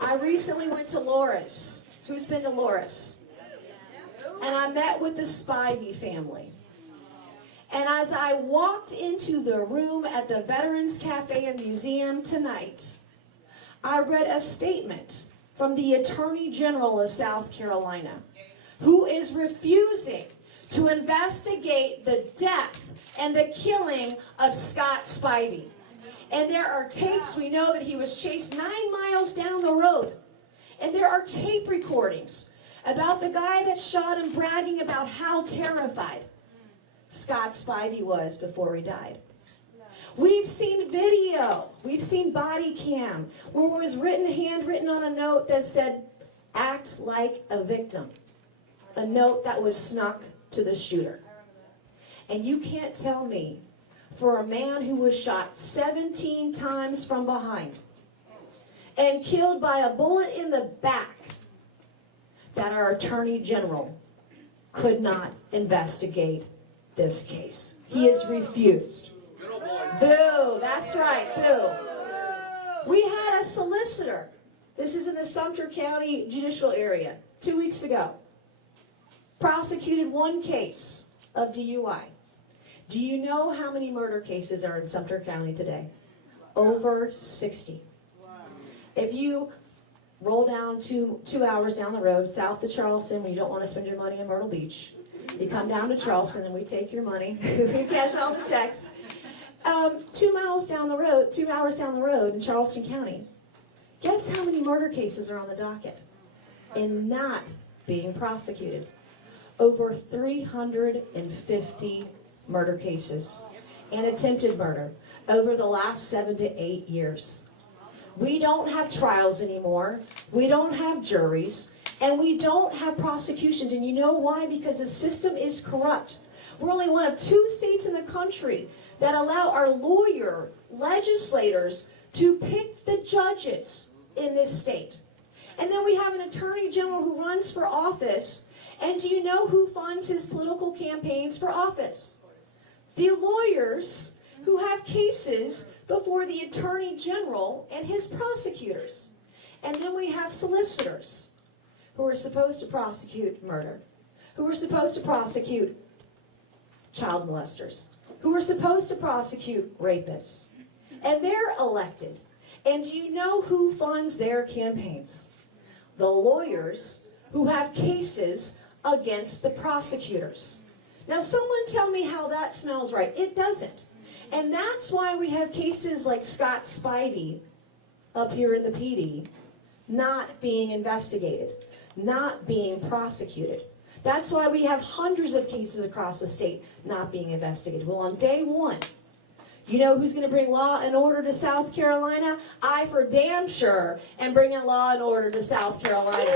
I recently went to Loris. Who's been to Loris? And I met with the Spivey family. And as I walked into the room at the Veterans Cafe and Museum tonight, I read a statement from the Attorney General of South Carolina, who is refusing to investigate the death and the killing of Scott Spivey. And there are tapes. We know that he was chased 9 miles down the road. And there are tape recordings about the guy that shot him bragging about how terrified Scott Spivey was before he died. We've seen video. We've seen body cam where it was handwritten on a note that said, "Act like a victim." A note that was snuck to the shooter. And you can't tell me, for a man who was shot 17 times from behind and killed by a bullet in the back, that our Attorney General could not investigate this case. He has refused. Boo, that's right, boo. We had a solicitor, this is in the Sumter County Judicial Area, 2 weeks ago, prosecuted one case of DUI. Do you know how many murder cases are in Sumter County today? Over 60. If you roll down two hours down the road, south of Charleston, when you don't want to spend your money in Myrtle Beach, you come down to Charleston and we take your money, we cash all the checks. 2 hours down the road in Charleston County, guess how many murder cases are on the docket and not being prosecuted? Over 350 murder cases and attempted murder over the last 7 to 8 years. We don't have trials anymore. We don't have juries. And we don't have prosecutions. And you know why? Because the system is corrupt. We're only one of 2 states in the country that allow our legislators to pick the judges in this state. And then we have an attorney general who runs for office. And do you know who funds his political campaigns for office? The lawyers who have cases before the attorney general and his prosecutors. And then we have solicitors who are supposed to prosecute murder, who are supposed to prosecute child molesters, who are supposed to prosecute rapists. And they're elected. And do you know who funds their campaigns? The lawyers who have cases against the prosecutors. Now, someone tell me how that smells right. It doesn't. And that's why we have cases like Scott Spivey up here in the PD not being investigated, not being prosecuted. That's why we have hundreds of cases across the state not being investigated. Well, on day one, you know who's going to bring law and order to South Carolina? I for damn sure am bringing law and order to South Carolina.